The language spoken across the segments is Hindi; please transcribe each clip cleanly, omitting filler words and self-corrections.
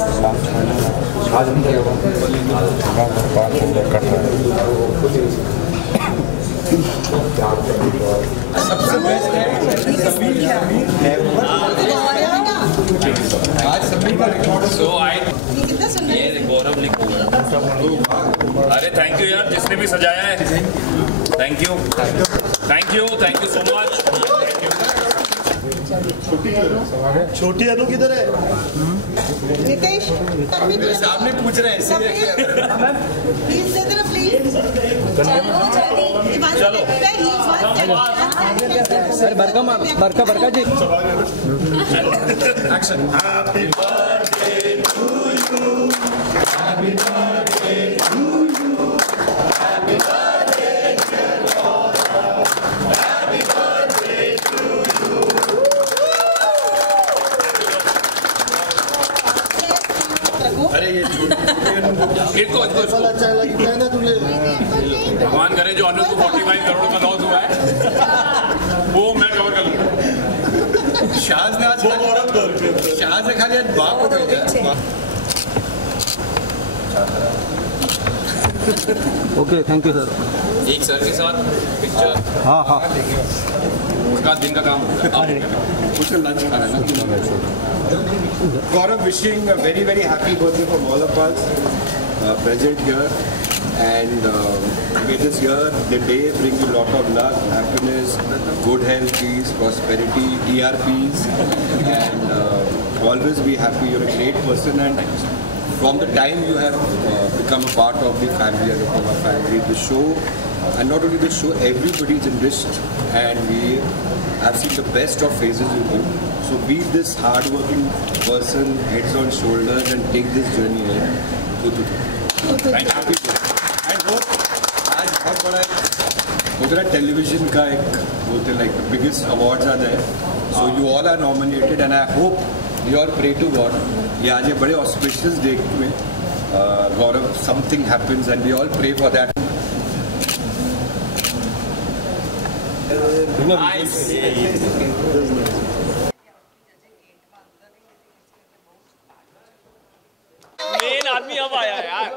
आज हम बात कर रहे हैं। सबसे बेस्ट है आज सभी का रिकॉर्ड। सो ये गौरव लिखा हुआ। अरे थैंक यू यार जिसने भी सजाया है, थैंक यू सो मच। छोटी अनु किधर है? नितेश सामने पूछ रहे हैं प्लीज दे देना प्लीज। चलो अरे बरका जी action. Happy birthday to you, happy birthday to you, happy birthday dear Gaurav, happy birthday to you. अरे ये इसको अच्छा लगा ना तुझे? भगवान करे जो अनु को 45 करोड़ का लॉस हुआ है वो मैं कवर कर लूँ। शाहज ने आज शाहज ने खाली आज बाप को दिया। Okay thank you sir. एक सर के साथ पिक्चर, हाँ उसका दिन का काम कुछ लंच खाना ना। Gaurav, wishing a very very happy birthday from all of us present here, and may this year, the day, bring you lot of luck, happiness, good health, peace, prosperity, TRPs, and always be happy. You're a great person, and from the time you have become a part of the family and of our family, the show, and not only the show, everybody is enriched, and we have seen the best of phases with you. So be this hard-working person, heads on shoulders, and take this journey ahead. Happy birthday. And hope आज बहुत बड़ा उधर टेलीविजन का एक बोलते like the biggest awards are there. So you all are nominated, and I hope you all pray to God. ये आज ये बड़े auspicious day में Gaurav, something happens, and we all pray for that. Main आदमी अब आया यार।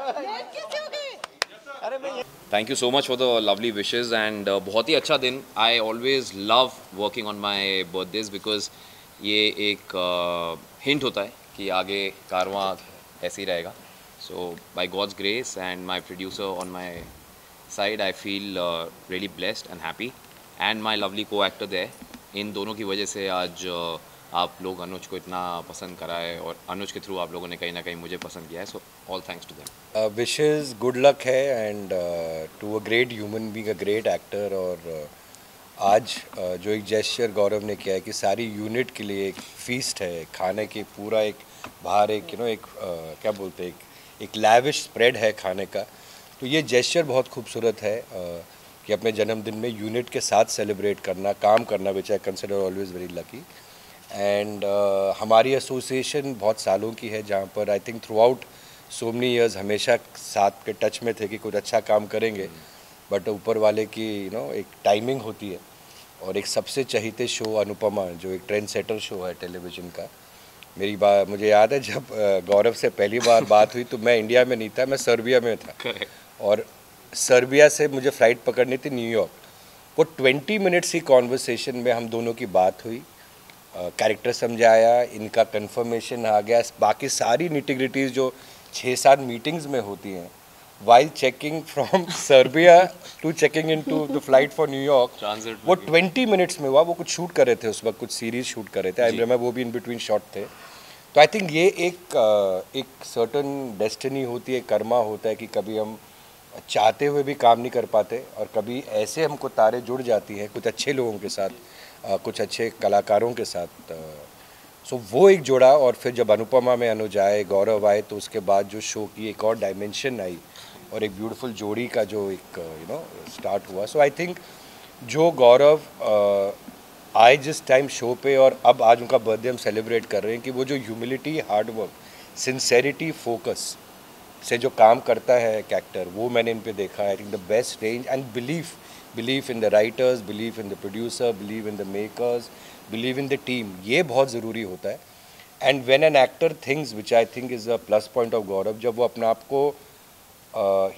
Thank you so much for the lovely wishes and बहुत ही अच्छा दिन। I always love working on my birthdays because ये एक हिंट होता है कि आगे कारवां ऐसे ही रहेगा। So by God's grace and my producer on my side I feel really blessed and happy and my lovely co-actor there. इन दोनों की वजह से आज आप लोग अनुज को इतना पसंद करा है और अनुज के थ्रू आप लोगों ने कहीं ना कहीं मुझे पसंद किया है। So all thanks to them. Wishes good luck है and to a great human being a great actor. और आज जो एक जेस्चर गौरव ने किया है कि सारी यूनिट के लिए एक फीस्ट है, खाने की पूरा एक बाहर एक एक क्या बोलते हैं एक लैविश स्प्रेड है खाने का। तो ये जेस्चर बहुत खूबसूरत है कि अपने जन्मदिन में यूनिट के साथ सेलिब्रेट करना, काम करना, which I consider always very lucky. And हमारी एसोसिएशन बहुत सालों की है जहाँ पर I think throughout so many years हमेशा साथ के टच में थे कि कुछ अच्छा काम करेंगे, बट ऊपर वाले की एक टाइमिंग होती है। और एक सबसे चहीते शो अनुपमा जो एक ट्रेंड सेटर शो है टेलीविज़न का, मेरी बात मुझे याद है जब गौरव से पहली बार बात हुई तो मैं इंडिया में नहीं था, मैं सर्बिया में था। और सर्बिया से मुझे फ़्लाइट पकड़नी थी न्यूयॉर्क। वो 20 मिनट्स की कॉन्वर्सेशन में हम दोनों की बात हुई, कैरेक्टर समझाया, इनका कंफर्मेशन आ गया, बाकी सारी निटिग्रिटीज़ जो 6-7 मीटिंग्स में होती हैं while checking from Serbia to checking in to the flight for New York, वो 20 मिनट्स में हुआ। वो कुछ शूट कर रहे थे उस वक्त, कुछ सीरीज़ शूट कर रहे थे, आई रिमेंबर वो भी इन बिटवीन शॉट थे। तो आई थिंक ये एक सर्टन डेस्टिनी होती है, कर्मा होता है कि कभी हम चाहते हुए भी काम नहीं कर पाते और कभी ऐसे हमको तारे जुड़ जाती हैं कुछ अच्छे लोगों के साथ, कुछ अच्छे कलाकारों के साथ। सो वो एक जोड़ा। और फिर जब अनुपमा में अनुज आए, गौरव आए, तो उसके बाद जो शो की एक और डायमेंशन आई और एक ब्यूटीफुल जोड़ी का जो एक स्टार्ट हुआ। सो आई थिंक जो गौरव आए जिस टाइम शो पे और अब आज उनका बर्थडे हम सेलिब्रेट कर रहे हैं कि वो जो ह्यूमिलिटी, हार्डवर्क, सिंसेरिटी, फोकस से जो काम करता है एक एक्टर, वो मैंने इन पे देखा है। I think the best range and believe in the writers, believe in the producer, believe in the makers, believe in the team, ये बहुत ज़रूरी होता है। And when an actor thinks which I think is a plus point of Gaurav, जब वो अपने आप को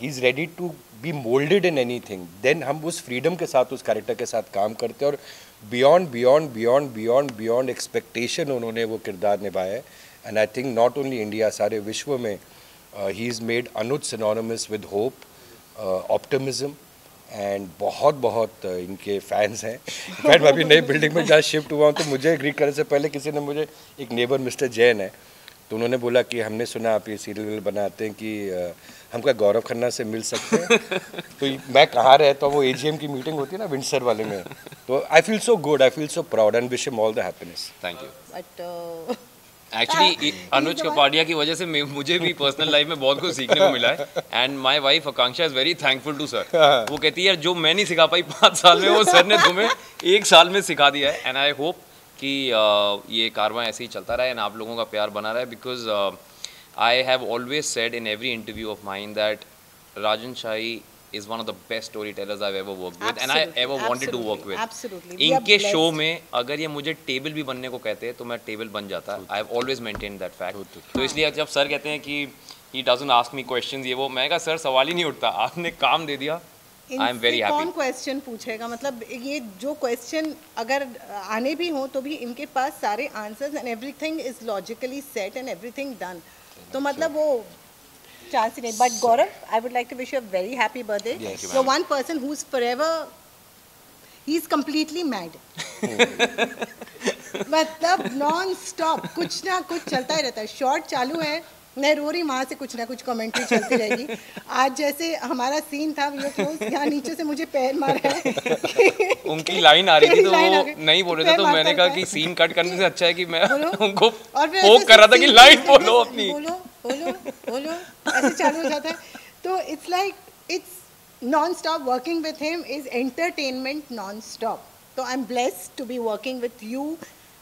ही is ready to be moulded in anything, then हम उस फ्रीडम के साथ उस कैरेक्टर के साथ काम करते हैं और beyond beyond beyond beyond beyond expectation उन्होंने वो किरदार निभाया है. And I think not only India, सारे विश्व में he is made Anuj synonymous with hope, optimism and बहुत बहुत इनके फैंस हैं. मैं अभी नई बिल्डिंग में जहाँ शिफ्ट हुआ हूँ तो मुझे एग्री करने से पहले किसी ने मुझे, एक नेबर मिस्टर जैन है, तो उन्होंने बोला कि हमने सुना आप ये सीरियल बनाते हैं कि हम क्या गौरव खन्ना से मिल सकते हैं. तो मैं कहाँ रहता हूँ, वो AGM की मीटिंग होती है ना विंडसर वाले में, तो I feel so good, I feel so proud and wish him all the happiness. Thank you. But actually Anuj Kapadia की वजह से मुझे भी पर्सनल लाइफ में बहुत कुछ सीखने को मिला है. And my wife Akanksha is very thankful to sir. वो कहती है जो मैं नहीं सिखा पाई 5 साल में, वो सर ने तुम्हें 1 साल में सिखा दिया है. एंड आई होप कि ये कारवां ऐसे ही चलता रहे एंड आप लोगों का प्यार बना रहे, because I have always said in every interview of mine that Rajan shahi is one of the best storytellers I've ever worked with and I ever wanted to work with. Absolutely. इनके शो में अगर ये मुझे टेबल भी बनने को कहते हैं तो मैं टेबल बन जाता. I have always maintained that fact. तो इसलिए जब सर कहते हैं कि he doesn't ask me questions, ये वो, मैं कहा सर सवाल ही नहीं उठता, आपने काम दे दिया. I am very happy. कौन क्वेश्चन पूछेगा, मतलब ये जो क्वेश्चन अगर आने भी हो तो भी इनके पास सारे answers and everything is logically set and everything done. तो मतलब वो chance नहीं. But Gaurav, I would like to wish you a very happy birthday. Yes, you're one person who's forever, he's completely mad. मतलब नॉन स्टॉप कुछ ना कुछ चलता ही रहता है. शॉर्ट चालू है, मैं रो रही, वहाँ से कुछ ना कुछ कमेंट्री चलती रहेगी. आज जैसे हमारा सीन था, यहाँ नीचे से मुझे पैर मारा है. उनकी लाइन आ रही थी तो वो नहीं बोल रहे थे, तो मैंने कहा कि सीन कट करने से अच्छा है कि मैं उनको होप कर रहा था कि लाइन बोलो अपनी, बोलो बोलो बोलो, ऐसे चालू हो जाता है. तो it's like it's non stop. Working with him is entertainment non stop. तो I am blessed to be working with you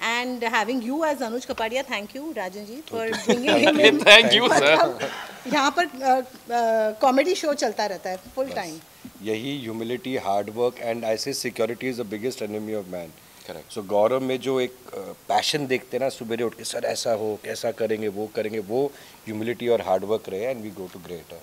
and having you as Anuj Kapadia. Thank you Rajan ji for bringing him in. Thank you sir. यहाँ पर कॉमेडी शो चलता रहता है फुल टाइम. यही humility, hard work and I say security is the biggest enemy of man. Correct. So Gaurav में जो एक पैशन देखते हैं ना, सुबह उठ के सर ऐसा हो, कैसा करेंगे, वो ह्यूमिलिटी और हार्ड वर्क रहे and we go to great.